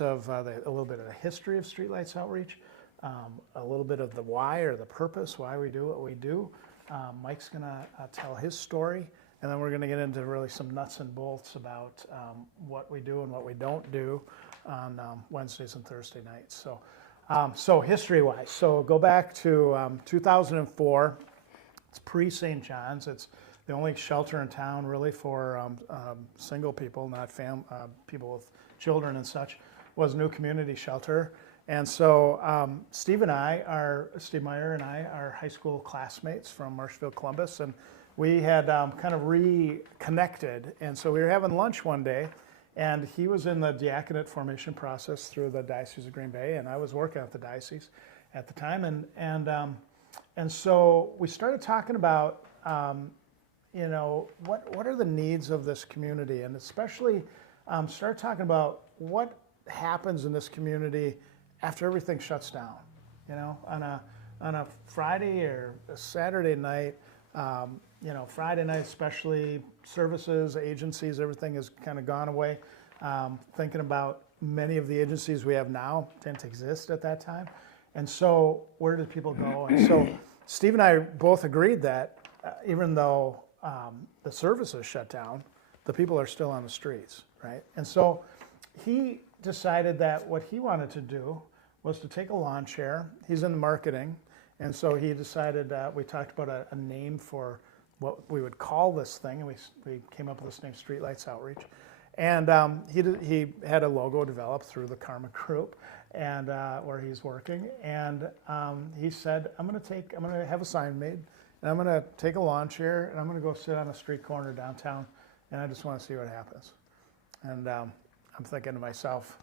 bit of a little bit of the history of Streetlights Outreach, a little bit of the why or the purpose, why we do what we do. Mike's going to tell his story, and then we're going to get into really some nuts and bolts about what we do and what we don't do on Wednesdays and Thursday nights. So history-wise, so go back to 2004. It's pre-St. John's. It's the only shelter in town really for single people, not people with children and such, was New Community Shelter. And so Steve Meyer and I are high school classmates from Marshfield, Columbus, and we had kind of reconnected. And so we were having lunch one day, and he was in the diaconate formation process through the Diocese of Green Bay, and I was working at the diocese at the time. And so we started talking about, what are the needs of this community, and especially start talking about what happens in this community after everything shuts down. On a Friday or a Saturday night, Friday night especially, services, agencies, everything has kind of gone away. Thinking about many of the agencies we have now didn't exist at that time. And so where did people go? And so Steve and I both agreed that even though the services shut down, the people are still on the streets, right? And so he decided that what he wanted to do was to take a lawn chair. He's in marketing, and so he decided we talked about a name for what we would call this thing, and we came up with this name, Streetlights Outreach. And he had a logo developed through the Karma Group, and where he's working. And he said, I'm going to have a sign made, and I'm going to take a lawn chair, and I'm going to go sit on a street corner downtown, and I just want to see what happens. And I'm thinking to myself,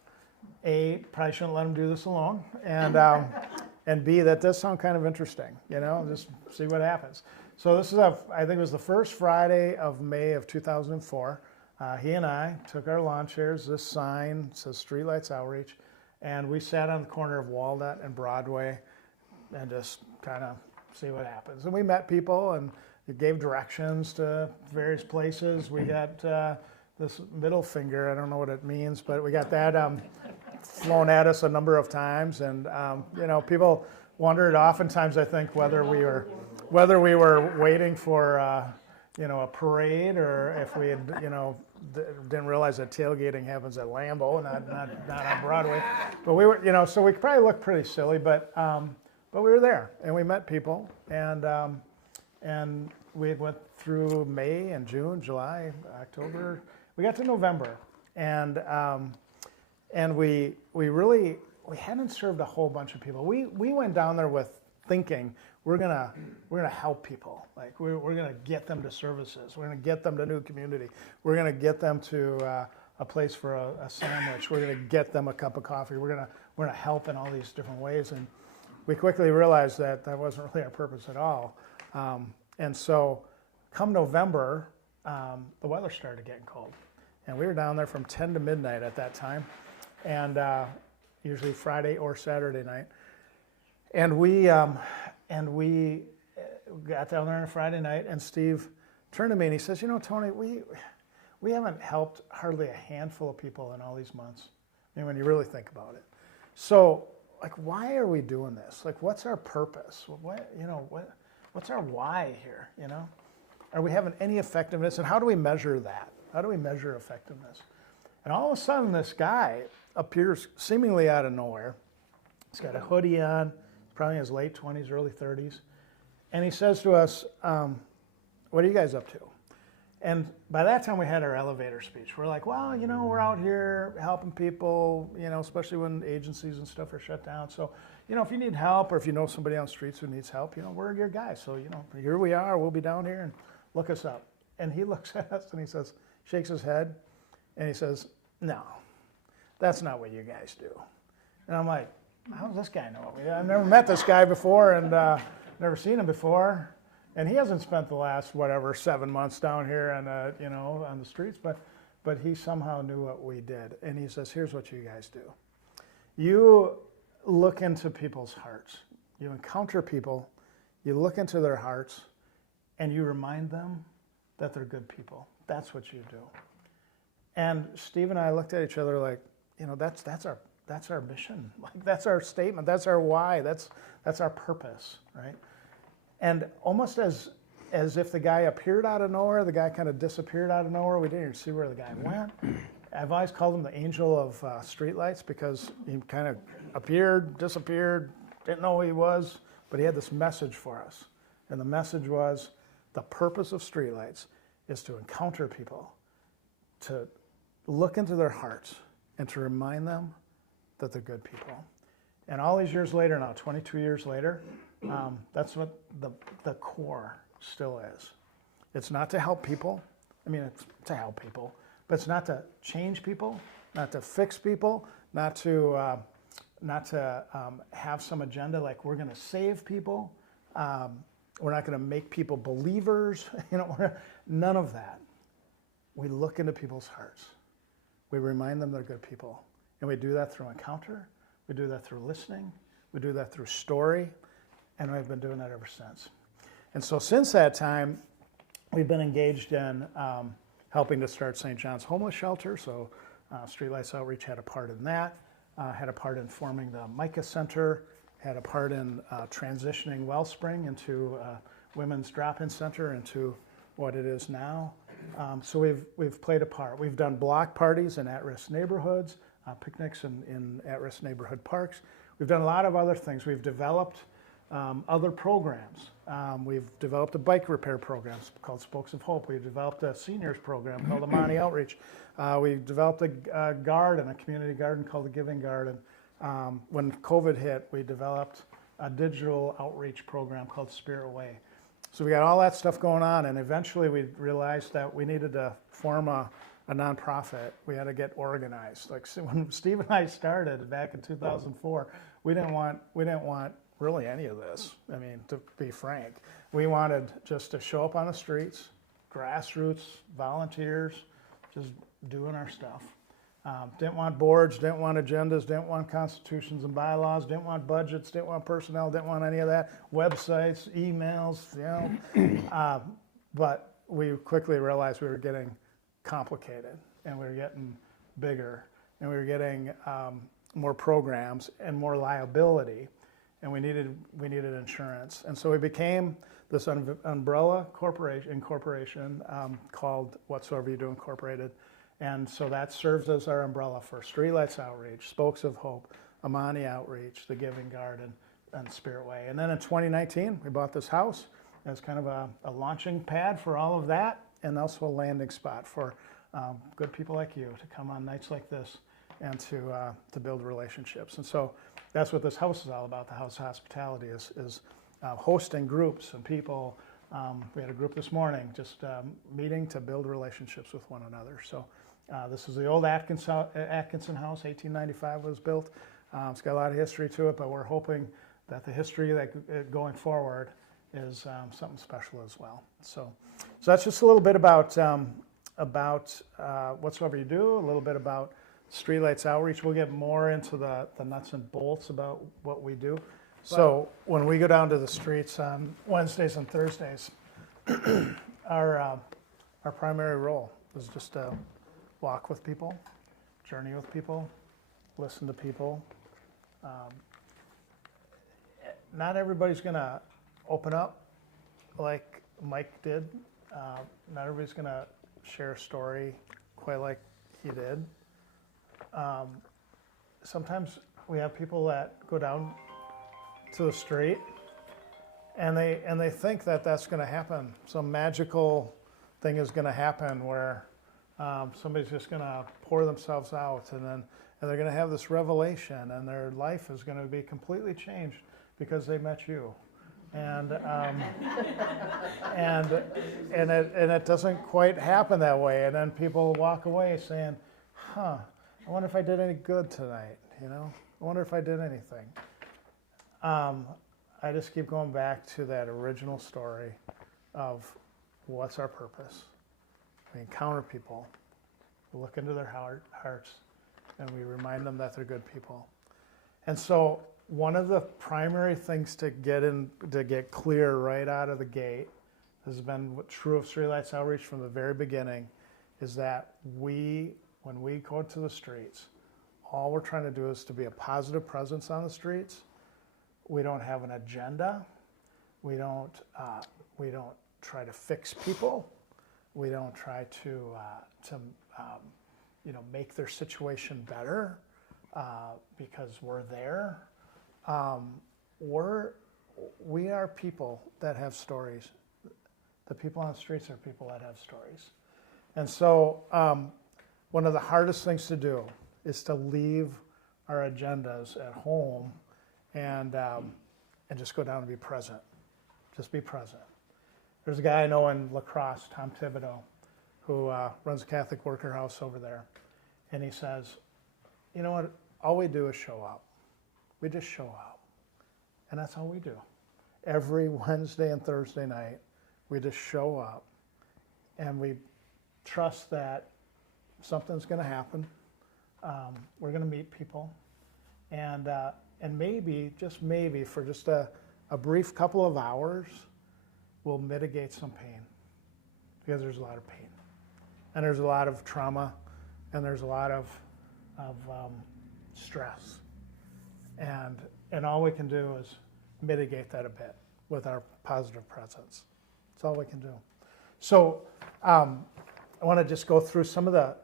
A, probably shouldn't let him do this alone, and B, that does sound kind of interesting, just see what happens. So this is, I think it was the first Friday of May of 2004. He and I took our lawn chairs, this sign says Streetlights Outreach, and we sat on the corner of Walnut and Broadway and just kind of see what happens. And we met people and it gave directions to various places. We got this middle finger, I don't know what it means, but we got that flown at us a number of times. And, people wondered oftentimes, I think, whether we were waiting for, a parade, or if we had, didn't realize that tailgating happens at Lambeau, not on Broadway. But we were, so we probably looked pretty silly, but we were there and we met people, and we went through May and June, July, October. We got to November, and we hadn't served a whole bunch of people. We went down there with thinking we're gonna help people. Like we're gonna get them to services. We're gonna get them to New Community. We're gonna get them to a place for a sandwich. We're gonna get them a cup of coffee. We're gonna help in all these different ways. And we quickly realized that wasn't really our purpose at all. And so, come November, the weather started getting cold, and we were down there from 10 to midnight at that time, and usually Friday or Saturday night. And we got down there on a Friday night, and Steve turned to me and he says, Tony, we haven't helped hardly a handful of people in all these months. I mean, when you really think about it. So, why are we doing this? What's our purpose? What's our why here? Are we having any effectiveness? And how do we measure that? How do we measure effectiveness? And all of a sudden, this guy appears seemingly out of nowhere. He's got a hoodie on, probably in his late 20s, early 30s. And he says to us, what are you guys up to? And by that time, we had our elevator speech. We're like, well, we're out here helping people, especially when agencies and stuff are shut down. So, if you need help, or if you know somebody on the streets who needs help, we're your guys. So, here we are. We'll be down here, and look us up. And he looks at us and he says, shakes his head, and he says, no, that's not what you guys do. And I'm like, how does this guy know? I've never met this guy before, and never seen him before. And he hasn't spent the last 7 months down here on on the streets, but he somehow knew what we did. And he says, here's what you guys do. You look into people's hearts. You encounter people, you look into their hearts, and you remind them that they're good people. That's what you do. And Steve and I looked at each other like, that's our mission. Like that's our statement. That's our why. That's our purpose, right? And almost as if the guy appeared out of nowhere, the guy kind of disappeared out of nowhere. We didn't even see where the guy went. I've always called him the angel of streetlights because he kind of appeared, disappeared, didn't know who he was, but he had this message for us. And the message was, the purpose of streetlights is to encounter people, to look into their hearts, and to remind them that they're good people. And all these years later now, 22 years later, that's what the core still is. It's not to help people. I mean, it's to help people, but it's not to change people, not to fix people, not to have some agenda like we're going to save people. We're not going to make people believers. None of that. We look into people's hearts. We remind them they're good people. And we do that through encounter. We do that through listening. We do that through story. And we've been doing that ever since. And so since that time, we've been engaged in helping to start St. John's Homeless Shelter. So Streetlights Outreach had a part in that, had a part in forming the Micah Center, had a part in transitioning Wellspring into a women's drop-in center into what it is now. So we've played a part. We've done block parties in at-risk neighborhoods, picnics in at-risk neighborhood parks. We've done a lot of other things. We've developed other programs. We've developed a bike repair program called Spokes of Hope. We've developed a seniors program called Amani Outreach. We've developed a garden, a community garden called the Giving Garden. When COVID hit, we developed a digital outreach program called Spirit Way. So we got all that stuff going on, and eventually we realized that we needed to form a nonprofit. We had to get organized. Like when Steve and I started back in 2004, we didn't want really any of this. I mean, to be frank, we wanted just to show up on the streets, grassroots, volunteers, just doing our stuff. Didn't want boards, didn't want agendas, didn't want constitutions and bylaws, didn't want budgets, didn't want personnel, didn't want any of that, websites, emails, but we quickly realized we were getting complicated and we were getting bigger and we were getting more programs and more liability, and we needed insurance. And so we became this umbrella corporation called Whatsoever You Do Incorporated. And so that serves as our umbrella for Streetlights Outreach, Spokes of Hope, Amani Outreach, the Giving Garden, and Spirit Way. And then in 2019, we bought this house as kind of a launching pad for all of that, and also a landing spot for good people like you to come on nights like this and to build relationships. And so that's what this house is all about. The House of Hospitality is hosting groups and people. We had a group this morning just meeting to build relationships with one another. So this is the old Atkinson House, 1895 was built. It's got a lot of history to it, but we're hoping that the history that going forward is something special as well. So that's just a little bit about Whatsoever You Do, a little bit about Streetlights Outreach. We'll get more into the nuts and bolts about what we do. So when we go down to the streets on Wednesdays and Thursdays, our primary role is just to walk with people, journey with people, listen to people. Not everybody's going to open up like Mike did. Not everybody's going to share a story quite like he did. Sometimes we have people that go down to the street and they think that that's going to happen. Some magical thing is going to happen where somebody's just going to pour themselves out and they're going to have this revelation and their life is going to be completely changed because they met you. And it doesn't quite happen that way. And then people walk away saying, I wonder if I did any good tonight, I wonder if I did anything. I just keep going back to that original story of what's our purpose. We encounter people, we look into their hearts, and we remind them that they're good people. And so one of the primary things to get clear right out of the gate has been true of Streetlights Outreach from the very beginning, is that when we go to the streets, All we're trying to do is to be a positive presence on the streets. We don't have an agenda. We don't try to fix people. We don't try to make their situation better because we're there. We are people that have stories. The people on the streets are people that have stories. And so one of the hardest things to do is to leave our agendas at home and just go down and be present. Just be present. There's a guy I know in La Crosse, Tom Thibodeau, who runs a Catholic worker house over there. And he says, you know what, all we do is show up. We just show up. And that's all we do. Every Wednesday and Thursday night, we just show up and we trust that something's going to happen. We're going to meet people. And maybe, just maybe, for just a brief couple of hours, we'll mitigate some pain. Because there's a lot of pain. And there's a lot of trauma. And there's a lot of stress. And all we can do is mitigate that a bit with our positive presence. That's all we can do. So I want to just go through some of the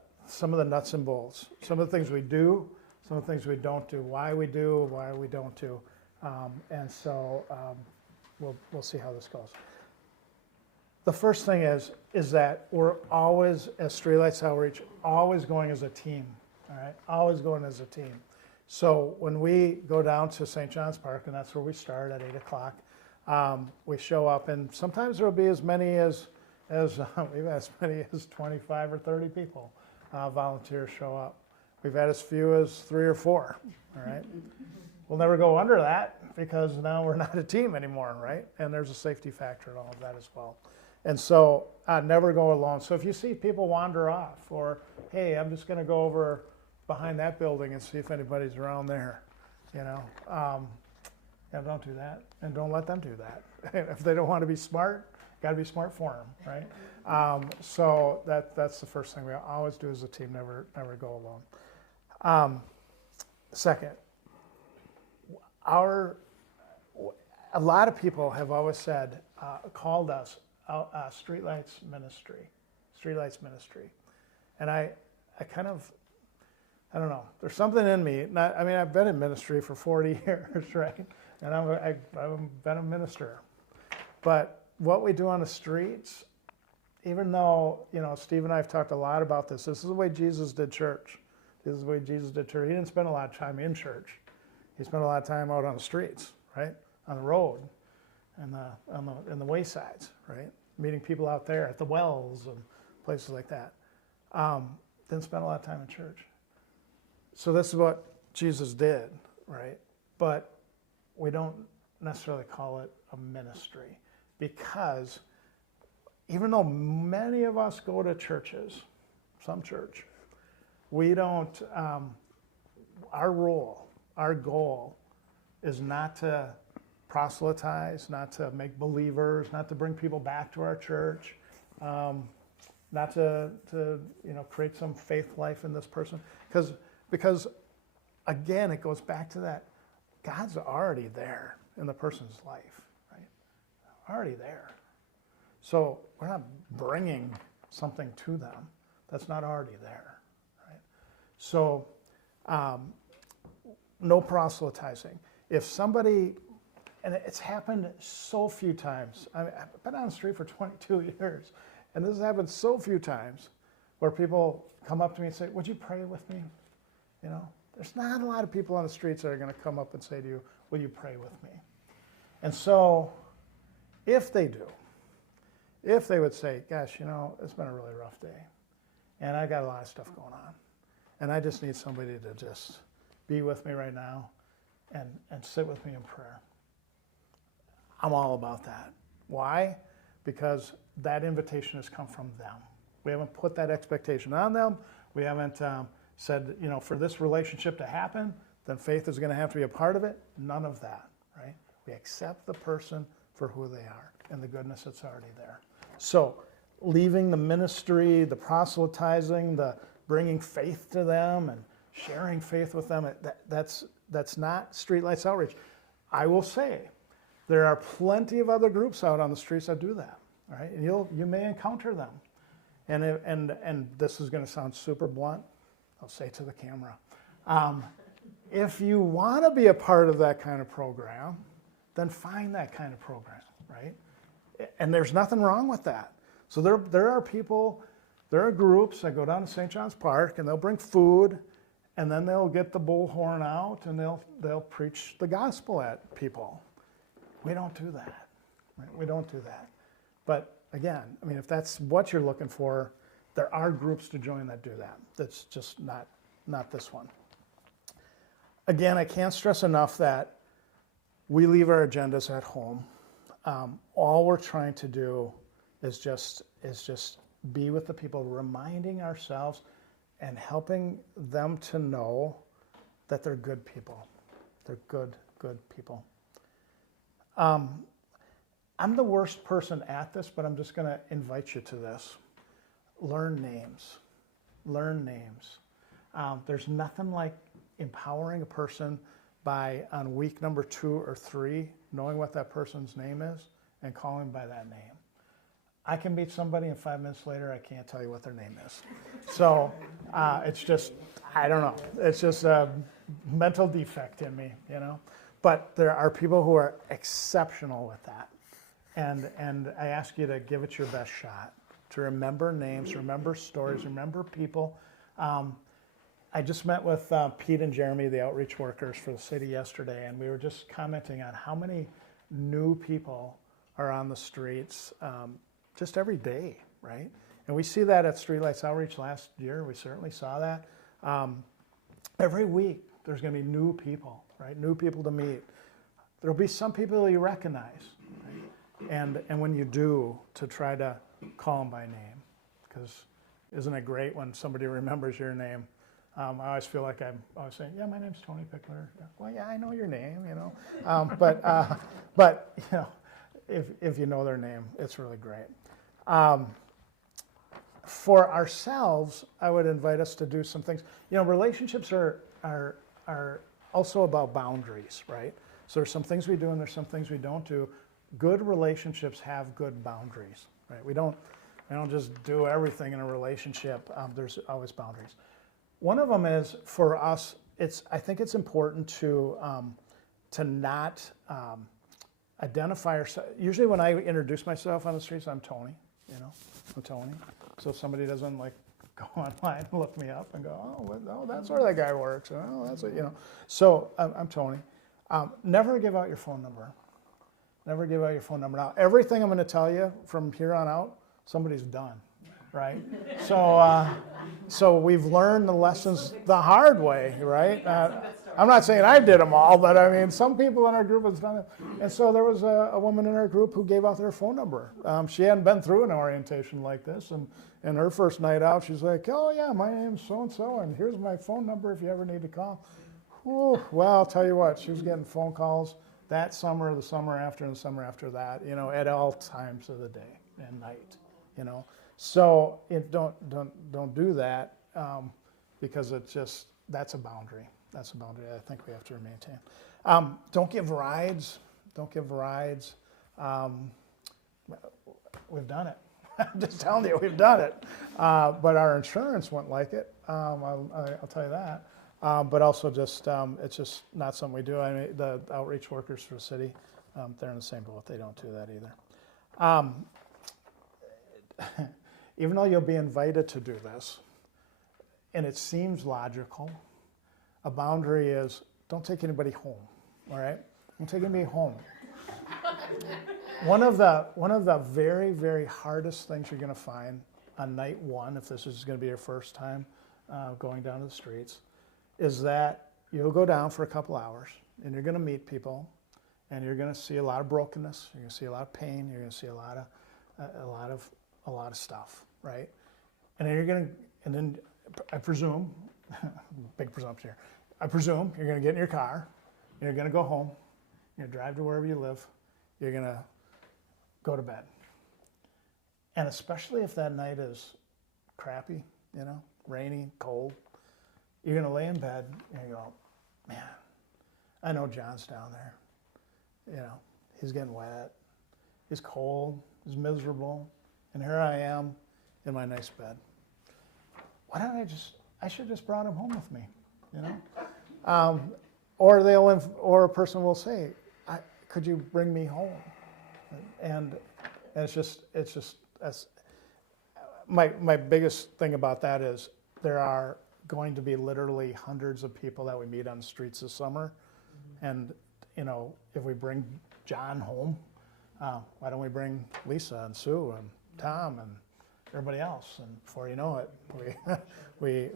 nuts and bolts, some of the things we do, some of the things we don't do, why we do, why we don't do, and so we'll see how this goes. The first thing is that we're always, as Streetlights Outreach, always going as a team. All right, always going as a team. So when we go down to St. John's Park, and that's where we start at 8 o'clock, we show up, and sometimes there will be as many as 25 or 30 people, volunteers show up. We've had as few as 3 or 4. All right, we'll never go under that because now we're not a team anymore, right? And there's a safety factor in all of that as well. And so never go alone. So if you see people wander off, or hey, I'm just going to go over behind that building and see if anybody's around there, don't do that, and don't let them do that. If they don't want to be smart, got to be smart for them, right? So that's the first thing we always do as a team. Never go alone. Second, a lot of people have always said, called us Streetlights Ministry, and I don't know. There's something in me. I've been in ministry for 40 years, right? And I've been a minister. But what we do on the streets, even though, Steve and I have talked a lot about this. This is the way Jesus did church. This is the way Jesus did church. He didn't spend a lot of time in church. He spent a lot of time out on the streets, right? On the road, and in the waysides, right? Meeting people out there at the wells and places like that. Didn't spend a lot of time in church. So this is what Jesus did, right? But we don't necessarily call it a ministry, because even though many of us go to churches, some church, we don't, our goal is not to proselytize, not to make believers, not to bring people back to our church, not to create some faith life in this person, because again, it goes back to that God's already there in the person's life, right? Already there. So we're not bringing something to them that's not already there, right? So no proselytizing. If somebody, and it's happened so few times. I've been on the street for 22 years, and this has happened so few times where people come up to me and say, would you pray with me? There's not a lot of people on the streets that are going to come up and say to you, will you pray with me? And so if they do, if they would say, gosh, it's been a really rough day, and I got a lot of stuff going on, and I just need somebody to just be with me right now and sit with me in prayer, I'm all about that. Why? Because that invitation has come from them. We haven't put that expectation on them. We haven't said, for this relationship to happen, then faith is going to have to be a part of it. None of that, right? We accept the person for who they are and the goodness that's already there. So leaving the ministry, the proselytizing, the bringing faith to them and sharing faith with them. That's not Streetlights Outreach. I will say, there are plenty of other groups out on the streets that do that. All right, and you may encounter them, and this is going to sound super blunt. I'll say to the camera, if you want to be a part of that kind of program, then find that kind of program, right? And there's nothing wrong with that. So there are people, there are groups that go down to St. John's Park and they'll bring food, and then they'll get the bullhorn out and they'll preach the gospel at people. We don't do that. Right? We don't do that. But again, I mean, if that's what you're looking for, there are groups to join that do that. That's just not this one. Again, I can't stress enough that we leave our agendas at home. All we're trying to do is just be with the people, reminding ourselves and helping them to know that they're good people. They're good people. I'm the worst person at this, but I'm just going to invite you to this. Learn names. Learn names. There's nothing like empowering a person by, on week number 2 or 3, knowing what that person's name is and calling by that name. I can meet somebody and 5 minutes later, I can't tell you what their name is. So it's just, I don't know. It's just a mental defect in me, you know. But there are people who are exceptional with that. And I ask you to give it your best shot, to remember names, remember stories, remember people. I just met with Pete and Jeremy, the outreach workers for the city yesterday, and we were just commenting on how many new people are on the streets just every day, right? And we see that at Streetlights Outreach last year. We certainly saw that. Every week, there's going to be new people, right? New people to meet. There'll be some people you recognize, right? And when you do, to try to call them by name, because isn't it great when somebody remembers your name? I always feel like I'm always saying, yeah, my name's Tony Pickler. Well, yeah, I know your name, you know. But you know, if you know their name, it's really great. For ourselves, I would invite us to do some things. You know, relationships are also about boundaries, right? So there's some things we do and there's some things we don't do. Good relationships have good boundaries, right? We don't just do everything in a relationship. There's always boundaries. One of them is, for us, I think it's important to not identify ourselves. Usually when I introduce myself on the streets, I'm Tony, you know, I'm Tony. So if somebody doesn't like go online and look me up and go, oh, that's where that guy works. Oh, that's what, you know. So I'm Tony. Never give out your phone number. Never give out your phone number. Now, everything I'm going to tell you from here on out, somebody's done, right? So we've learned the lessons the hard way, right? I'm not saying I did them all, but I mean, some people in our group have done it. And so there was a woman in our group who gave out their phone number. She hadn't been through an orientation like this, and her first night out, she's like, oh yeah, my name's so-and-so, and here's my phone number if you ever need to call. Whew, well, I'll tell you what, she was getting phone calls that summer, the summer after, and the summer after that, you know, at all times of the day and night, you know. So don't do that because it's just, that's a boundary. That's a boundary I think we have to maintain. Don't give rides. Don't give rides. We've done it. I'm just telling you, we've done it. But our insurance wouldn't like it. I'll tell you that. But also just, it's just not something we do. I mean, the outreach workers for the city, they're in the same boat. They don't do that either. Even though you'll be invited to do this, and it seems logical, a boundary is don't take anybody home, all right? Don't take anybody home. One of the very, very hardest things you're going to find on night one, if this is going to be your first time going down to the streets, is that you'll go down for a couple hours and you're going to meet people and you're going to see a lot of brokenness, you're going to see a lot of pain, you're going to see a lot of stuff, right? And then I presume, big presumption here, I presume you're going to get in your car, you're going to go home, you're going to drive to wherever you live, you're going to go to bed. And especially if that night is crappy, you know, rainy, cold, you're going to lay in bed and you go, man, I know John's down there. You know, he's getting wet. He's cold. He's miserable. And here I am in my nice bed. Why don't I should have just brought him home with me, you know? Or a person will say, could you bring me home? And it's just that's my biggest thing about that is there are going to be literally hundreds of people that we meet on the streets this summer. And, you know, if we bring John home, why don't we bring Lisa and Sue and Tom and everybody else? And before you know it, we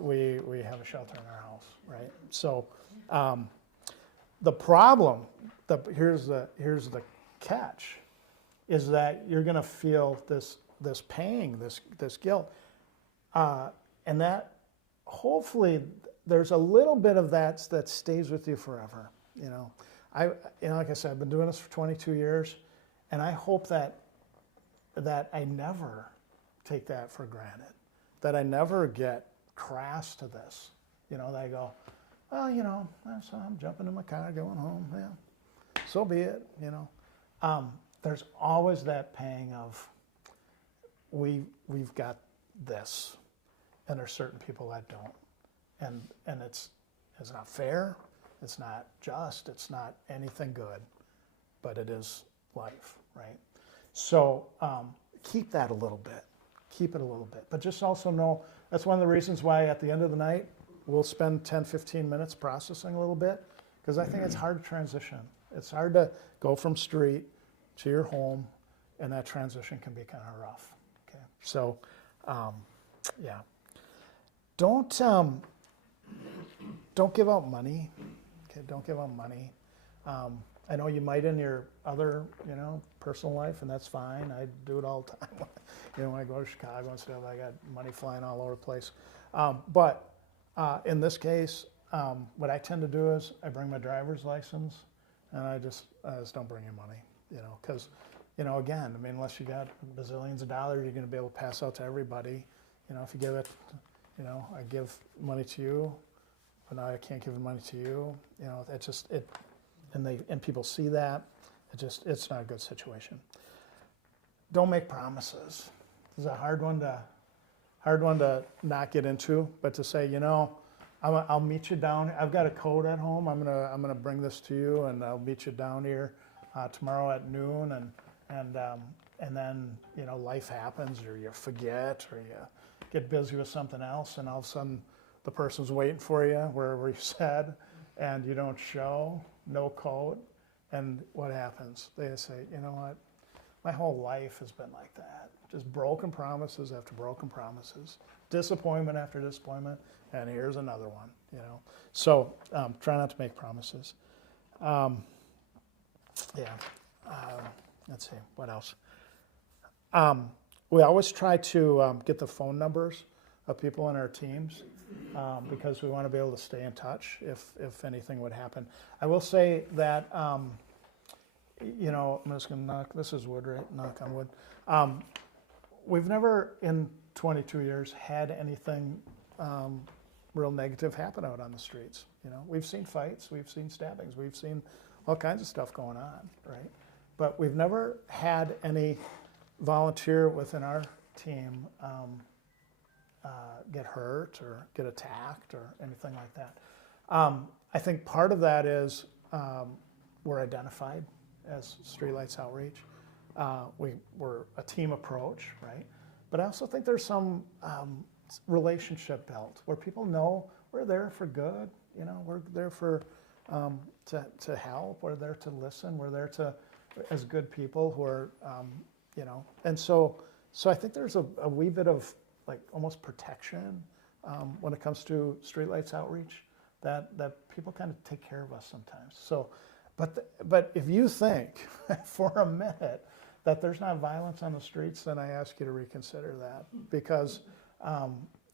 have a shelter in our house, right? So the problem, here's the catch, is that you're going to feel this pain, this guilt, and that hopefully there's a little bit of that stays with you forever. You know, like I said, I've been doing this for 22 years, and I hope that I never take that for granted, that I never get crass to this. You know, that I go, well, you know, so I'm jumping in my car, going home. Yeah, so be it. You know, there's always that pang of we've got this, and there's certain people that don't, and it's not fair, it's not just, it's not anything good, but it is life, right? So keep that a little bit, but just also know that's one of the reasons why at the end of the night we'll spend 10-15 minutes processing a little bit, because I think it's hard to transition. It's hard to go from street to your home, and that transition can be kind of rough. Okay, so yeah, don't give out money. Okay, don't give out money. I know you might in your other, you know, personal life, and that's fine. I do it all the time. You know, when I go to Chicago and stuff, I got money flying all over the place. But in this case, what I tend to do is I bring my driver's license, and I just don't bring any money. You know, because, you know, again, I mean, unless you got bazillions of dollars, you're going to be able to pass out to everybody. You know, if you give it, you know, I give money to you, but now I can't give the money to you. You know, it just and people see that. It's not a good situation. Don't make promises. This is a hard one to not get into, but to say, you know, I'll meet you down. I've got a code at home. I'm gonna bring this to you, and I'll meet you down here tomorrow at noon. And then, you know, life happens, or you forget, or you get busy with something else, and all of a sudden the person's waiting for you wherever you said, and you don't show, no code, and what happens? They say, you know what? My whole life has been like that. Just broken promises after broken promises, disappointment after disappointment, and here's another one, you know. So try not to make promises. Let's see, what else? We always try to get the phone numbers of people on our teams because we want to be able to stay in touch if anything would happen. I will say that, you know, I'm just going to knock, this is wood, right? Knock on wood. We've never in 22 years had anything real negative happen out on the streets. You know, we've seen fights, we've seen stabbings, we've seen all kinds of stuff going on, right? But we've never had any volunteer within our team get hurt or get attacked or anything like that. I think part of that is we're identified as Streetlights Outreach. We're a team approach, right? But I also think there's some relationship built where people know we're there for good. You know, we're there for to help. We're there to listen. We're there to as good people who are, you know, and so I think there's a wee bit of like almost protection when it comes to Streetlights Outreach that people kind of take care of us sometimes. So, but if you think for a minute that there's not violence on the streets, then I ask you to reconsider that, because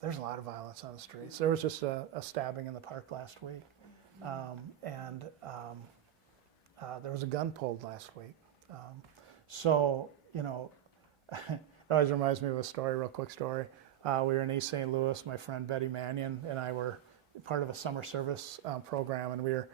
there's a lot of violence on the streets. There was just a stabbing in the park last week, and there was a gun pulled last week. So, you know, it always reminds me of a story, real quick story. We were in East St. Louis. My friend Betty Mannion and I were part of a summer service program, and we were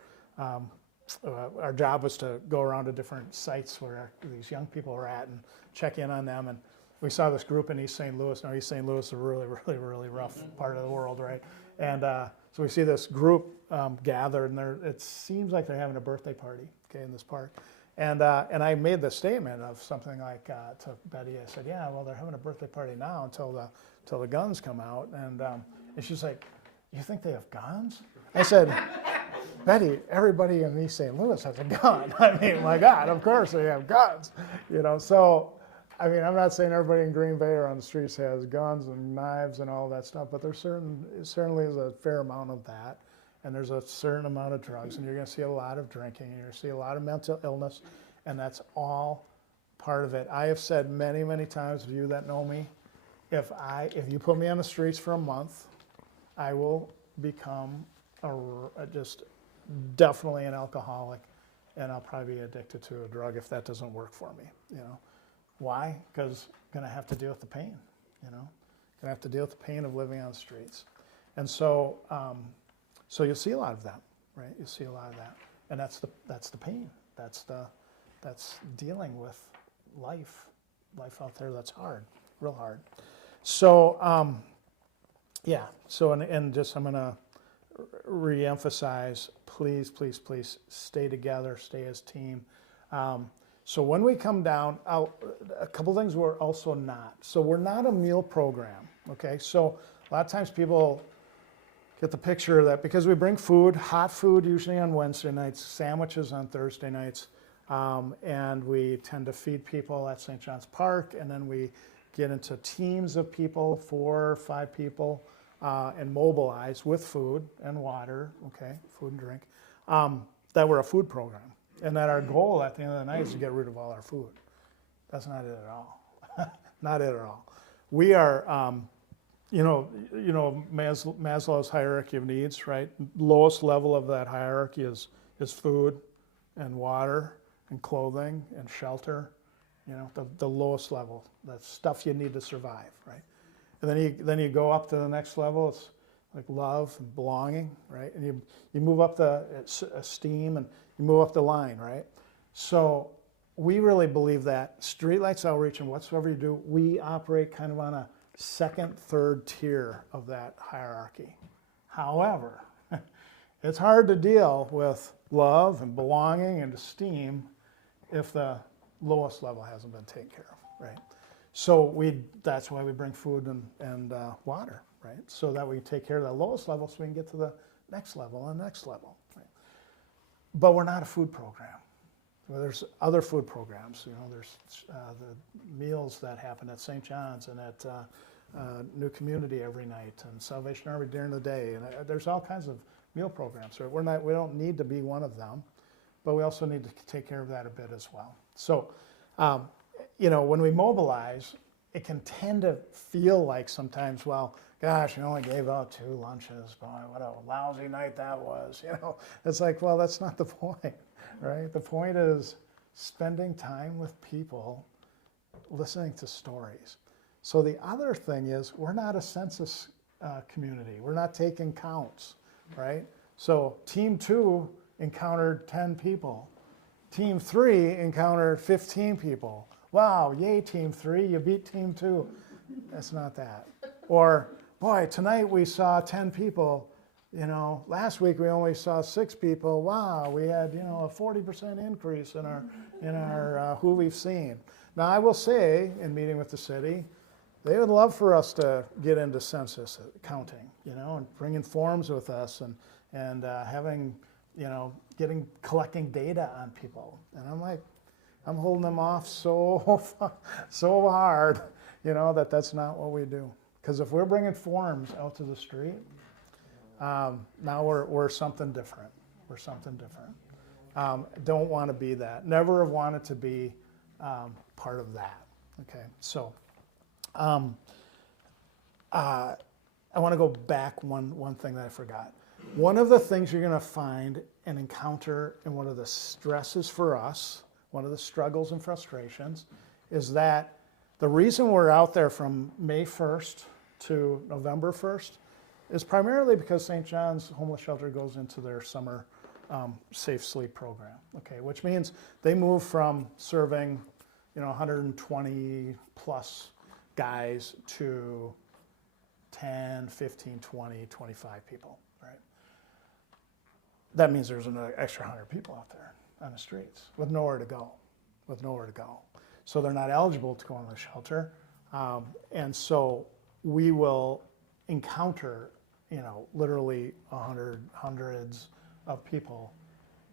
our job was to go around to different sites where these young people were at and check in on them. And we saw this group in East St. Louis. Now, East St. Louis is a really, really, really rough part of the world, right? And so we see this group gathered, and it seems like they're having a birthday party, okay, in this park. And I made the statement of something like to Betty. I said, "Yeah, well, they're having a birthday party now until the guns come out." And she's like, "You think they have guns?" I said, "Betty, everybody in East St. Louis has a gun. I mean, my God, of course they have guns, you know." So, I mean, I'm not saying everybody in Green Bay or on the streets has guns and knives and all that stuff, but there certainly is a fair amount of that. And there's a certain amount of drugs, and you're going to see a lot of drinking, and you're going to see a lot of mental illness, and that's all part of it. I have said many, many times to you that know me, if you put me on the streets for a month, I will become just definitely an alcoholic, and I'll probably be addicted to a drug if that doesn't work for me. You know, why? Because I'm going to have to deal with the pain. You know, going to have to deal with the pain of living on the streets, and so. So you'll see a lot of that, right? You'll see a lot of that, and that's the pain. That's dealing with life out there. That's hard, real hard. So yeah. So and just I'm gonna reemphasize. Please, please, please stay together. Stay as team. So when we come down, a couple things we're also not. So we're not a meal program. Okay. So a lot of times people get the picture of that because we bring food, hot food usually on Wednesday nights, sandwiches on Thursday nights, and we tend to feed people at St. John's Park, and then we get into teams of people, 4 or 5 people, and mobilize with food and water, okay, food and drink, that we're a food program, and that our goal at the end of the night is to get rid of all our food. That's not it at all. Not it at all. We are... You know Maslow's hierarchy of needs, right? Lowest level of that hierarchy is food and water and clothing and shelter. You know, the lowest level. That's stuff you need to survive, right? And then you go up to the next level. It's like love and belonging, right? And you move up the esteem and you move up the line, right? So we really believe that Streetlights Outreach and whatsoever you do, we operate kind of on a second, third tier of that hierarchy. However, it's hard to deal with love and belonging and esteem if the lowest level hasn't been taken care of, right? So that's why we bring food and water, right? So that we take care of the lowest level so we can get to the next level and the next level, right? But we're not a food program. Well, there's other food programs. You know, there's the meals that happen at St. John's and at New Community every night, and Salvation Army during the day, and there's all kinds of meal programs. Right? We don't need to be one of them, but we also need to take care of that a bit as well. So, you know, when we mobilize, it can tend to feel like sometimes, well, gosh, we only gave out 2 lunches. Boy, what a lousy night that was. You know, it's like, well, that's not the point. Right? The point is spending time with people, listening to stories. So the other thing is we're not a census community. We're not taking counts, right? So Team 2 encountered 10 people. Team 3 encountered 15 people. Wow, yay, Team 3, you beat Team 2. That's not that. Or, boy, tonight we saw 10 people. You know, last week we only saw 6 people. Wow, we had, you know, a 40% increase in our who we've seen. Now, I will say, in meeting with the city, they would love for us to get into census counting, you know, and bringing forms with us and having, you know, collecting data on people. And I'm like, I'm holding them off so hard, you know, that's not what we do. Because if we're bringing forms out to the street, now we're something different. We're something different. Don't want to be that. Never have wanted to be part of that. Okay, so I want to go back one thing that I forgot. One of the things you're going to find and encounter, and one of the stresses for us, one of the struggles and frustrations, is that the reason we're out there from May 1st to November 1st is primarily because St. John's Homeless Shelter goes into their summer safe sleep program, okay, which means they move from serving, 120 plus guys to 10, 15, 20, 25 people, right? That means there's an extra 100 people out there on the streets with nowhere to go, So they're not eligible to go on the shelter. And so we will encounter, literally hundreds of people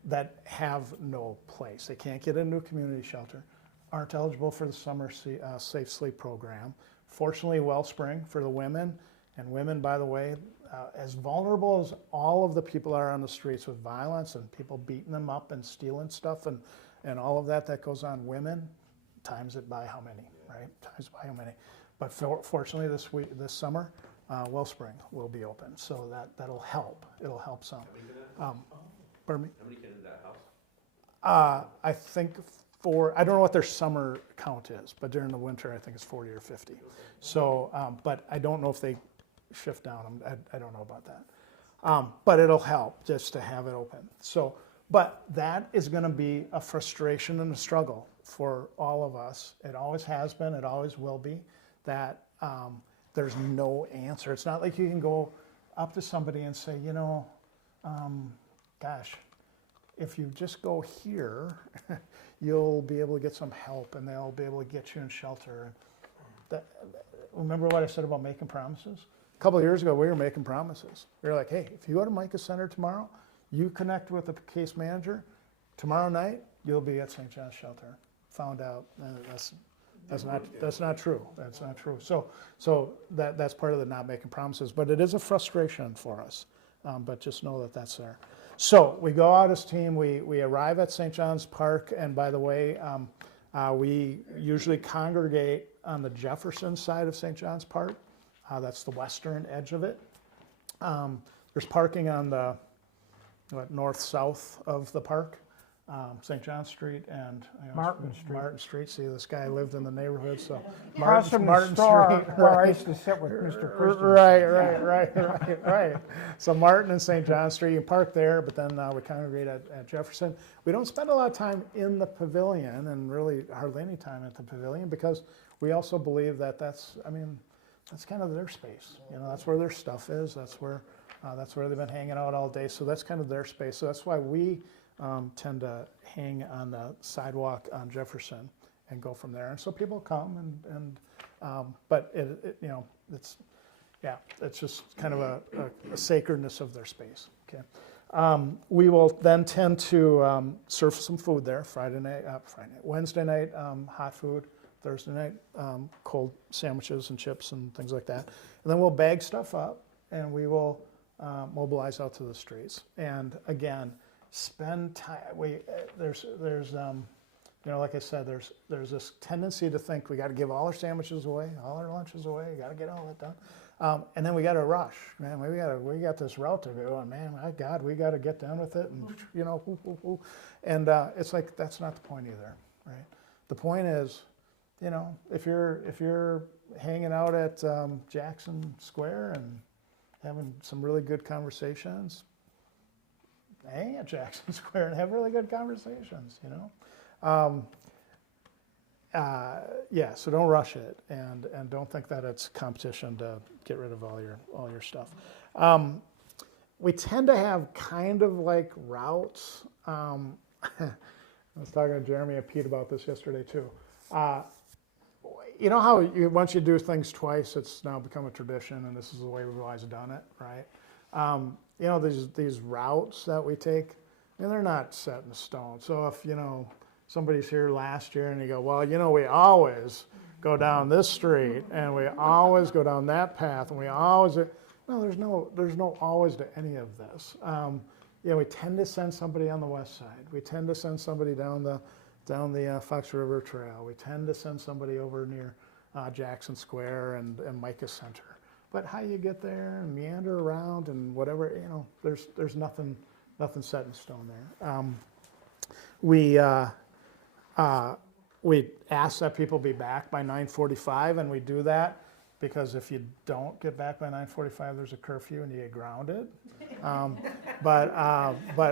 that have no place. They can't get into a community shelter, aren't eligible for the summer safe sleep program. Fortunately, Wellspring for the women, and women, by the way, as vulnerable as all of the people are on the streets with violence and people beating them up and stealing stuff and all of that goes on, women, times it by how many, right? Times by how many. But fortunately, this summer, Wellspring will be open, so that'll help. It'll help some. Pardon me? How many get into that house? I think I don't know what their summer count is, but during the winter, I think it's 40 or 50. So, but I don't know if they shift down. I don't know about that. But it'll help just to have it open. So, but that is going to be a frustration and a struggle for all of us. It always has been. It always will be. That there's no answer. It's not like you can go up to somebody and say, gosh, if you just go here, you'll be able to get some help and they'll be able to get you in shelter. Remember what I said about making promises? A couple of years ago, we were making promises. We were like, hey, if you go to Micah Center tomorrow, you connect with the case manager, tomorrow night, you'll be at St. John's Shelter. Found out that's not true. That's not true. So that's part of the not making promises. But it is a frustration for us. But just know that that's there. So we go out as a team. We arrive at St. John's Park. And by the way, we usually congregate on the Jefferson side of St. John's Park. That's the western edge of it. There's parking on the north-south of the park. St. John Street and Martin Street. Martin Street. See, this guy lived in the neighborhood, so Across from the store where I used to sit with Mr. Christian. Right. So Martin and St. John Street, you can park there, but then we congregate at Jefferson. We don't spend a lot of time in the pavilion, and really hardly any time at the pavilion, because we also believe that that's kind of their space. That's where their stuff is. That's where they've been hanging out all day. So that's kind of their space. So that's why we tend to hang on the sidewalk on Jefferson and go from there. And so people come but it's just kind of a sacredness of their space. Okay. We will then tend to serve some food there. Wednesday night, hot food. Thursday night, cold sandwiches and chips and things like that. And then we'll bag stuff up and we will mobilize out to the streets. And again, spend time. There's like I said, there's this tendency to think we got to give all our sandwiches away, all our lunches away. Got to get all that done, and then we got to rush. Man, we got this route to go, and man, my God, we got to get done with it, and and it's like that's not the point either, right? The point is, if you're hanging out at Jackson Square and having some really good conversations, hang at Jackson Square and have really good conversations, so don't rush it and don't think that it's competition to get rid of all your stuff. We tend to have kind of like routes. I was talking to Jeremy and Pete about this yesterday too. You know how once you do things twice, it's now become a tradition, and this is the way we've always done it, right? These routes that we take, they're not set in stone. So if, somebody's here last year and you go, well, we always go down this street and we always go down that path and we always, no, there's no always to any of this. We tend to send somebody on the west side. We tend to send somebody down the Fox River Trail. We tend to send somebody over near Jackson Square and Micah Center. But how you get there and meander around and whatever, there's nothing set in stone there. We ask that people be back by 9:45, and we do that because if you don't get back by 9:45, there's a curfew and you get grounded. But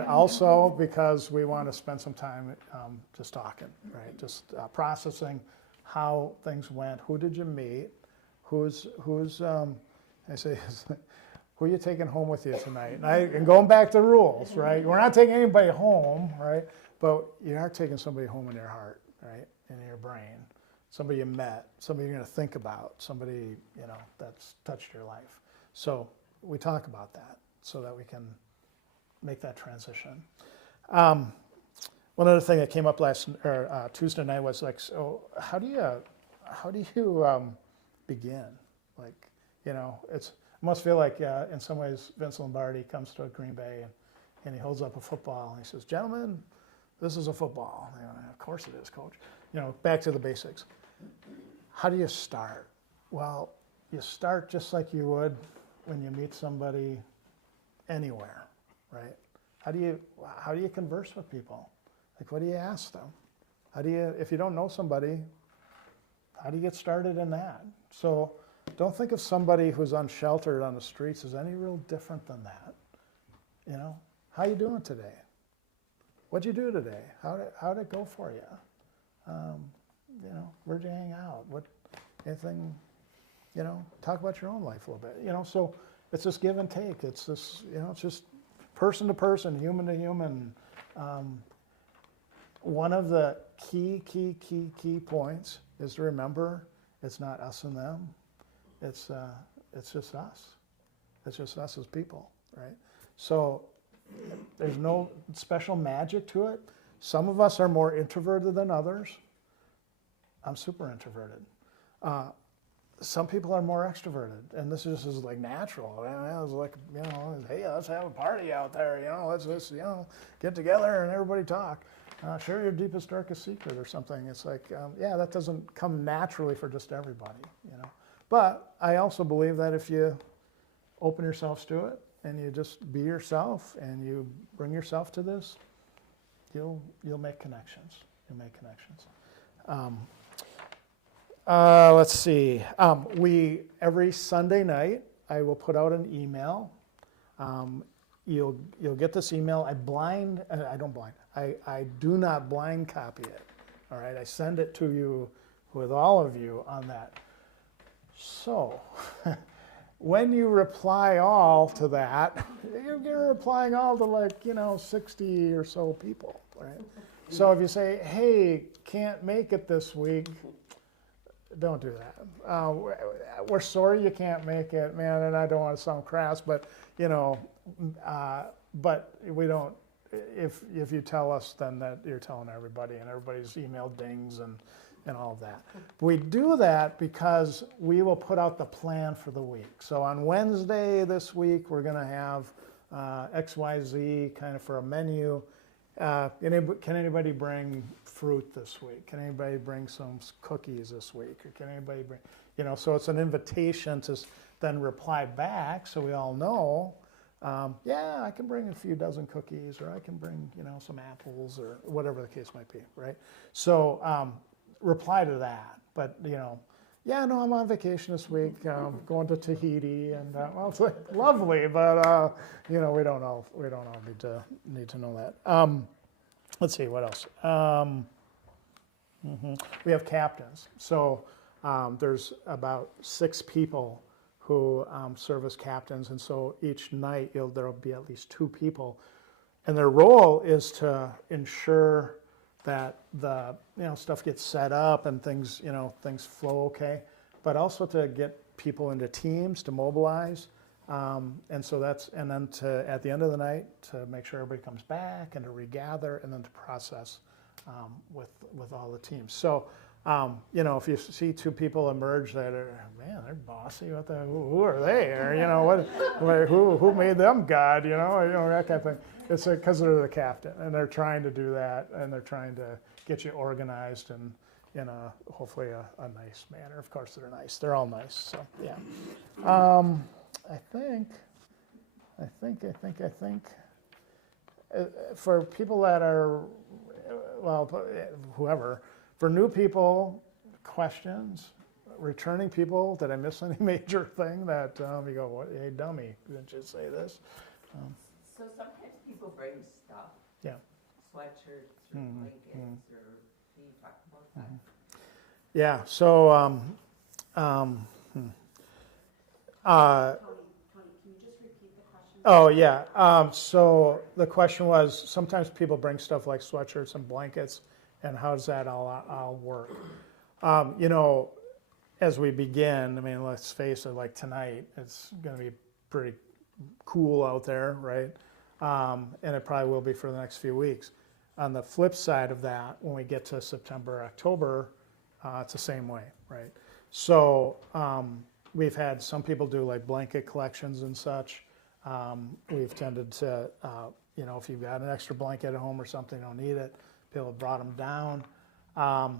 also because we want to spend some time just talking, right? Just processing how things went. Who did you meet? Who's I say, who are you taking home with you tonight? And going back to rules, right? We're not taking anybody home, right? But you are taking somebody home in your heart, right? In your brain. Somebody you met, somebody you're going to think about, somebody, that's touched your life. So we talk about that so that we can make that transition. One other thing that came up Tuesday night was like, so how do you begin? Like, it must feel like in some ways Vince Lombardi comes to Green Bay and he holds up a football and he says, "Gentlemen, this is a football." Of course it is, coach. Back to the basics. How do you start? Well, you start just like you would when you meet somebody anywhere, right? How do you converse with people? Like, what do you ask them? If you don't know somebody, how do you get started in that? So don't think of somebody who's unsheltered on the streets as any real different than that. How you doing today? What'd you do today? How'd it go for you? Where'd you hang out? Anything, talk about your own life a little bit, so it's this give and take. It's this, it's just person to person, human to human. One of the key points is to remember it's not us and them. It's just us. It's just us as people, right? So there's no special magic to it. Some of us are more introverted than others. I'm super introverted. Some people are more extroverted, and this is like natural. It's like, hey, let's have a party out there. Let's get together and everybody talk. Share your deepest, darkest secret or something. It's like, that doesn't come naturally for just everybody, But I also believe that if you open yourselves to it and you just be yourself and you bring yourself to this, you'll make connections. You'll make connections. Let's see. Every Sunday night I will put out an email. You'll get this email. I do not blind copy it. All right. I send it to you with all of you on that. So when you reply all to that, you're replying all to 60 or so people, right? So if you say, "Hey, can't make it this week," don't do that. We're sorry you can't make it, man, and I don't want to sound crass, but but we don't. If you tell us, then that you're telling everybody, and everybody's email dings and all of that. We do that because we will put out the plan for the week. So on Wednesday this week, we're going to have XYZ kind of for a menu. Can anybody bring fruit this week? Can anybody bring some cookies this week? Or can anybody bring, so it's an invitation to then reply back so we all know, I can bring a few dozen cookies, or I can bring, some apples, or whatever the case might be, right? So reply to that. But, I'm on vacation this week, going to Tahiti, and well, it's like lovely, but we don't all need to know that. Let's see what else. We have captains, so there's about 6 people who serve as captains, and so each night there'll be at least 2 people, and their role is to ensure that the stuff gets set up and things flow okay, but also to get people into teams to mobilize, and then to at the end of the night to make sure everybody comes back and to regather and then to process with all the teams. So if you see 2 people emerge that are, man, they're bossy. Who are they? Or who made them God? That kind of thing. It's because they're the captain, and they're trying to do that, and they're trying to get you organized and in hopefully a nice manner. Of course, they're nice. They're all nice. So yeah. I think. For people that are, whoever, for new people, questions, returning people, did I miss any major thing that you go, what, hey dummy, didn't you say this? So sometimes people bring stuff. Yeah. Sweatshirts or blankets or, can you talk about that? Yeah, so Tony, can you just repeat the question? oh yeah, so the question was, sometimes people bring stuff like sweatshirts and blankets, and how does that all work? You know, as we begin, I mean, let's face it, like tonight, it's going to be pretty cool out there, right? And it probably will be for the next few weeks. On the flip side of that, when we get to September, October, it's the same way, right? So we've had some people do like blanket collections and such. We've tended to, you know, if you've got an extra blanket at home or something, you don't need it, people have brought them down. I'll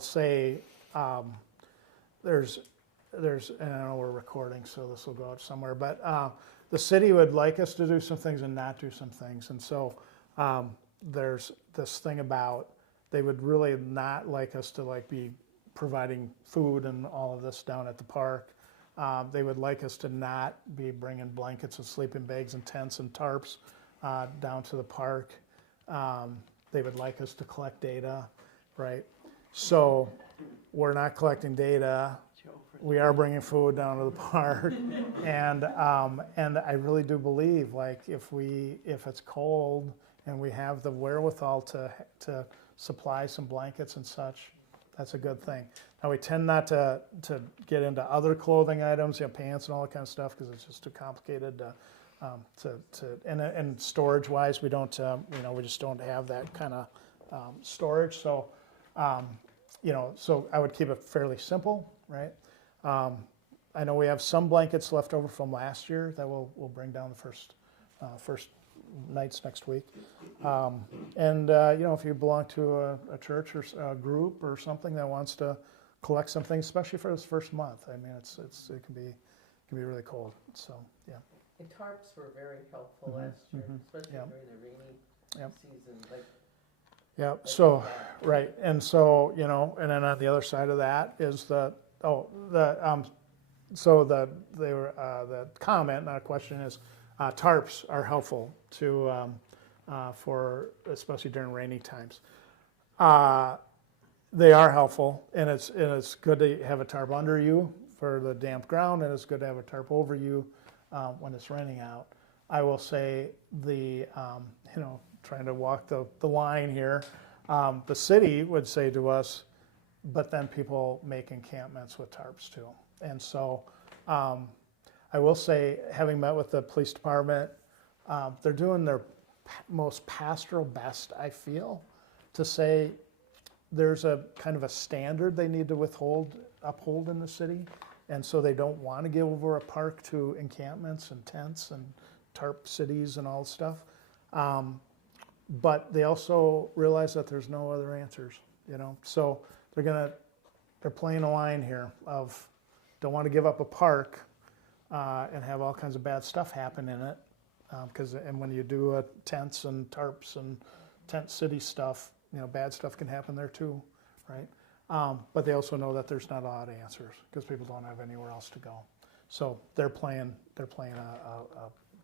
say there's, and I know we're recording, so this will go out somewhere, but the city would like us to do some things and not do some things. And so there's this thing about, they would really not like us to like be providing food and all of this down at the park. They would like us to not be bringing blankets and sleeping bags and tents and tarps down to the park. They would like us to collect data, right? So we're not collecting data. We are bringing food down to the park, and I really do believe, like, if it's cold and we have the wherewithal to supply some blankets and such, that's a good thing. Now we tend not to get into other clothing items, you know, pants and all that kind of stuff, because it's just too complicated and storage wise, we don't, you know, we just don't have that kind of storage. So, you know, so I would keep it fairly simple, right? I know we have some blankets left over from last year that we'll bring down the first nights next week. And you know, if you belong to a church or a group or something that wants to collect something, especially for this first month, I mean, it can be really cold. So yeah. The tarps were very helpful last year, especially Yep. during the rainy Yep. season. Like, Yeah. So right, and so you know, and then on the other side of that is the comment, not a question, is tarps are helpful to for especially during rainy times. They are helpful, and it's good to have a tarp under you for the damp ground, and it's good to have a tarp over you when it's raining out. I will say you know, trying to walk the line here, the city would say to us, but then people make encampments with tarps too. And so I will say, having met with the police department, they're doing their most pastoral best, I feel, to say there's a kind of a standard they need to uphold in the city. And so they don't want to give over a park to encampments and tents and tarp cities and all stuff. But they also realize that there's no other answers, you know. So they're playing a line here of don't want to give up a park and have all kinds of bad stuff happen in it. And when you do tents and tarps and tent city stuff, you know, bad stuff can happen there too, right? But they also know that there's not a lot of answers because people don't have anywhere else to go. So they're playing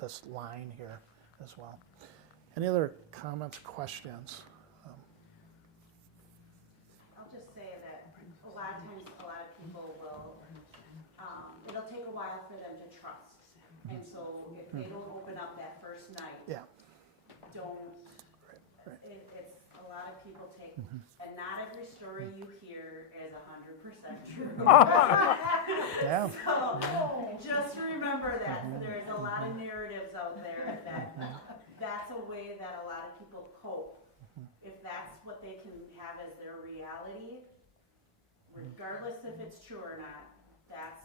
this line here as well. Any other comments, questions? I'll just say that a lot of times, a lot of people will, it'll take a while for them to trust. And so if they don't open up that first night, Yeah. it's a lot of people take, and not every story you hear is 100% true. Yeah. So just remember that there's a lot of narratives out there that's a way that a lot of people cope. If that's what they can have as their reality, regardless if it's true or not, that's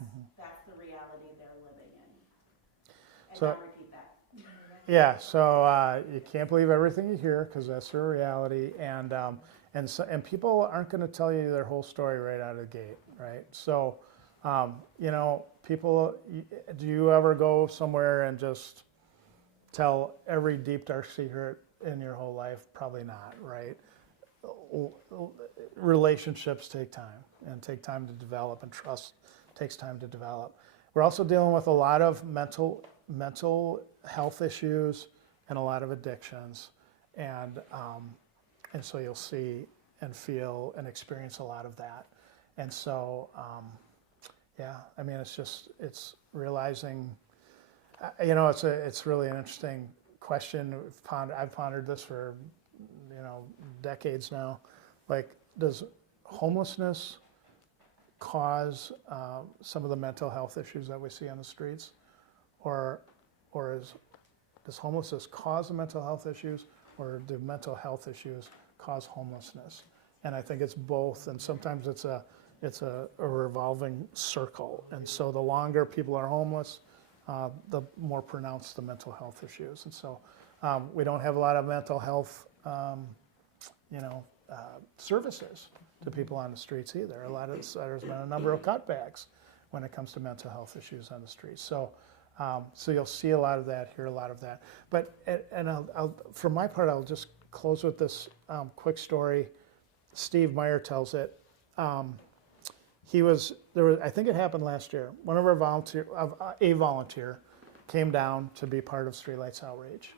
the reality they're living in. And So- I'll repeat that. Yeah, so you can't believe everything you hear because that's their reality, and people aren't going to tell you their whole story right out of the gate, right? So, you know, people, do you ever go somewhere and just tell every deep dark secret in your whole life? Probably not, right? relationships take time and take time to develop, and trust takes time to develop. We're also dealing with a lot of mental health issues and a lot of addictions, and so you'll see and feel and experience a lot of that. And so, yeah, I mean, it's realizing, it's really an interesting question. I've pondered this for, decades now. Like, does homelessness cause some of the mental health issues that we see on the streets? Or does homelessness cause the mental health issues, or do mental health issues cause homelessness? And I think it's both, and sometimes it's a revolving circle. And so the longer people are homeless, the more pronounced the mental health issues. And so we don't have a lot of mental health, services to people on the streets either. There's been a number of cutbacks when it comes to mental health issues on the streets. So you'll see a lot of that, hear a lot of that. But for my part, I'll just close with this quick story. Steve Meyer tells it. I think it happened last year. One of our volunteer came down to be part of Streetlights Outreach,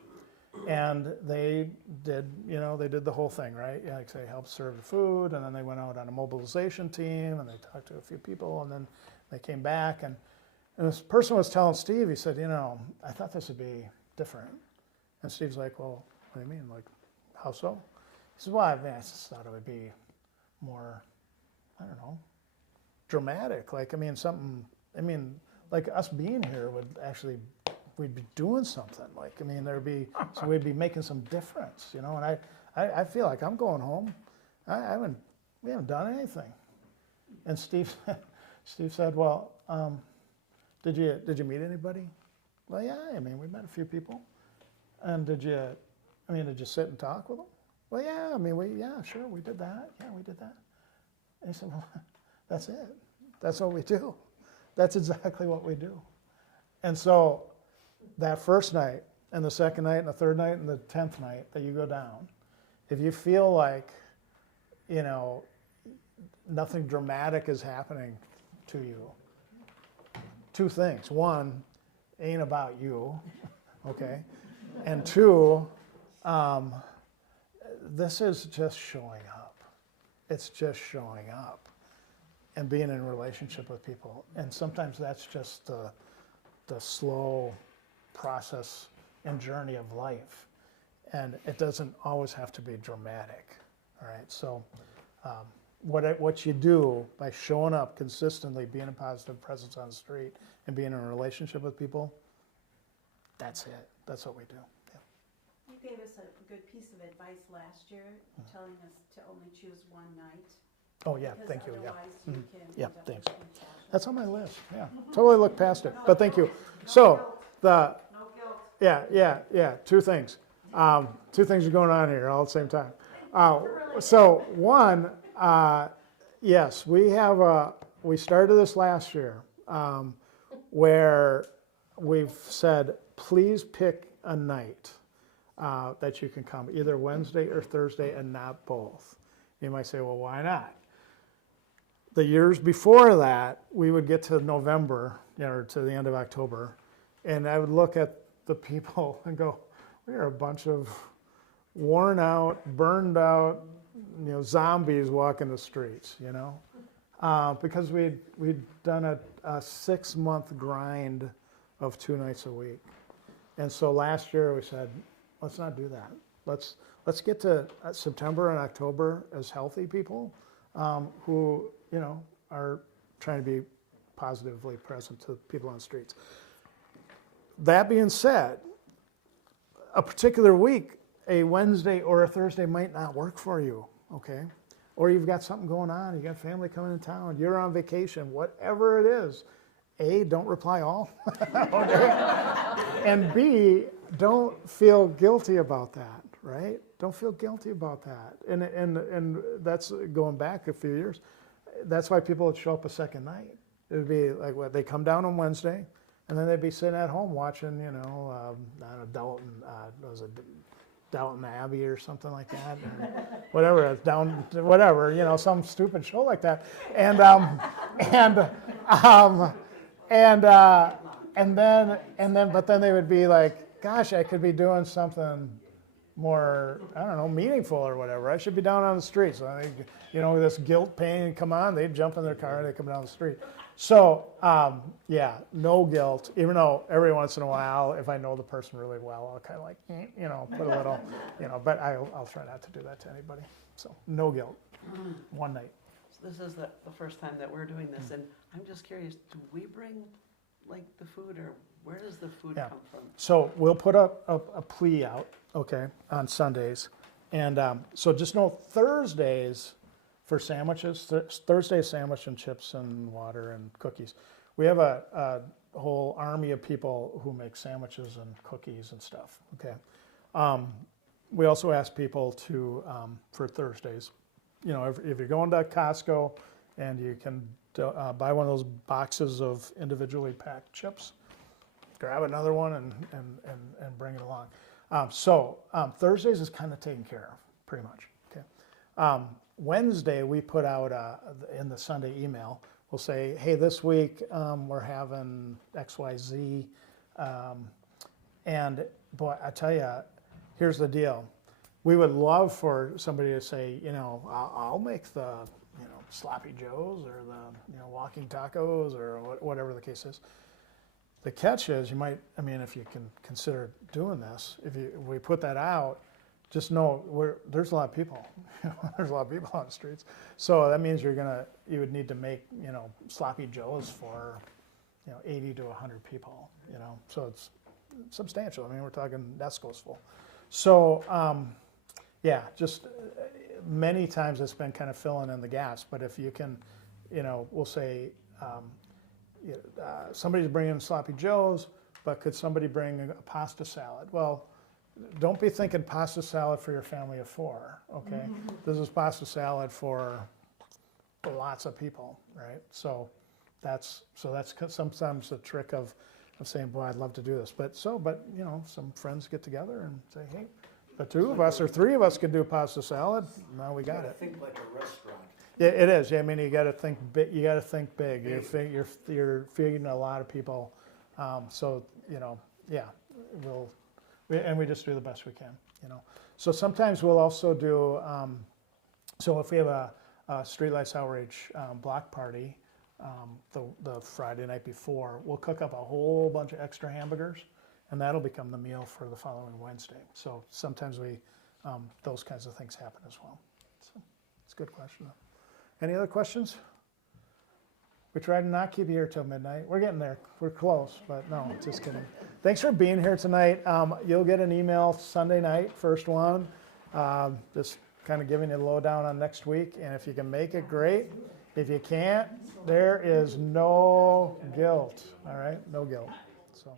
and they did the whole thing, right? Like, they helped serve the food, and then they went out on a mobilization team, and they talked to a few people, and then they came back, and this person was telling Steve, he said, I thought this would be different. And Steve's like, well, what do you mean? Like, how so? He says, well, I just thought it would be more, I don't know, dramatic. Like, like us being here would actually, we'd be doing something. Like, so we'd be making some difference, And I feel like I'm going home. We haven't done anything. And Steve said, well, did you meet anybody? Well, yeah, we met a few people. And did you sit and talk with them? Well, yeah, sure, we did that. Yeah, we did that. And he said, well, that's it. That's what we do. That's exactly what we do. And so that first night, and the second night, and the third night, and the 10th night that you go down, if you feel like, nothing dramatic is happening to you, two things. One, ain't about you, okay? And two, this is just showing up. It's just showing up and being in a relationship with people. And sometimes that's just the slow process and journey of life. And it doesn't always have to be dramatic, all right? So what you do by showing up consistently, being a positive presence on the street, and being in a relationship with people, that's it. That's what we do. Yeah. You gave us a good piece of advice last year, telling us to only choose one night. Oh, yeah, Because thank you, yeah. otherwise you can Yeah, end up thanks. with compassion. That's on my list, yeah. Totally looked past it, but thank you. So, No guilt. yeah, two things. Two things are going on here all at the same time. So one, yes, we started this last year, where we've said, please pick a night that you can come, either Wednesday or Thursday, and not both. You might say, well, why not? The years before that, we would get to November, or to the end of October, and I would look at the people and go, we are a bunch of worn out, burned out, zombies walking the streets, because we'd done a 6-month grind of 2 nights a week. And so last year we said, let's not do that. Let's get to September and October as healthy people who, are trying to be positively present to people on the streets. That being said, a particular week, a Wednesday or a Thursday might not work for you, okay? Or you've got something going on, you got family coming in town, you're on vacation, whatever it is. A, don't reply all, okay? And B, don't feel guilty about that, right? Don't feel guilty about that. And that's going back a few years. That's why people would show up a second night. It would be like, what, they come down on Wednesday, and then they'd be sitting at home watching, an adult, Downton Abbey or something like that, or whatever, it's down, whatever, you know, some stupid show like that, and but then they would be like, gosh, I could be doing something more, I don't know, meaningful or whatever. I should be down on the street. So they, you know, this guilt pain come on, they'd jump in their car and they come down the street. So yeah, no guilt. Even though every once in a while, if I know the person really well, I'll kind of like, you know, put a little, you know. But I'll try not to do that to anybody. So no guilt. One night. So this is the first time that we're doing this, and I'm just curious, do we bring like the food, or where does the food Yeah. come from? So we'll put a plea out, okay, on Sundays. And so just know Thursdays for sandwiches, Thursday sandwich and chips and water and cookies. We have a whole army of people who make sandwiches and cookies and stuff, okay. We also ask people to, for Thursdays, you know, if you're going to Costco and you can buy one of those boxes of individually packed chips, grab another one and bring it along. Thursdays is kind of taken care of, pretty much. Okay. Wednesday, we put out in the Sunday email, we'll say, hey, this week we're having XYZ. And boy, I tell you, here's the deal. We would love for somebody to say, you know, I'll make the, you know, sloppy joes or the, you know, walking tacos or whatever the case is. The catch is, you might, I mean, if you can consider doing this, if we put that out, just know there's a lot of people. There's a lot of people on the streets. So that means you would need to make, you know, sloppy joes for, you know, 80 to 100 people, you know. So it's substantial. I mean, we're talking Nesco's full. So, yeah, just many times it's been kind of filling in the gaps. But if you can, you know, we'll say, somebody's bringing sloppy joes, but could somebody bring a pasta salad? Well, don't be thinking pasta salad for your family of 4, okay? This is pasta salad for lots of people, right? So that's sometimes the trick of saying, boy, I'd love to do this. But you know, some friends get together and say, hey, the 2 of us or 3 of us can do pasta salad. Now we got it. Think like a restaurant. Yeah, it is. I mean, you got to think big. You got to think big. You're feeding a lot of people. So you know, yeah, we just do the best we can. You know. So sometimes we'll also do. So if we have a Streetlights Outreach block party, the Friday night before, we'll cook up a whole bunch of extra hamburgers, and that'll become the meal for the following Wednesday. So sometimes those kinds of things happen as well. So it's a good question. Any other questions? We try to not keep you here till midnight. We're getting there. We're close, but no, just kidding. Thanks for being here tonight. You'll get an email Sunday night, first one, just kind of giving you the lowdown on next week. And if you can make it, great. If you can't, there is no guilt. All right, no guilt. So.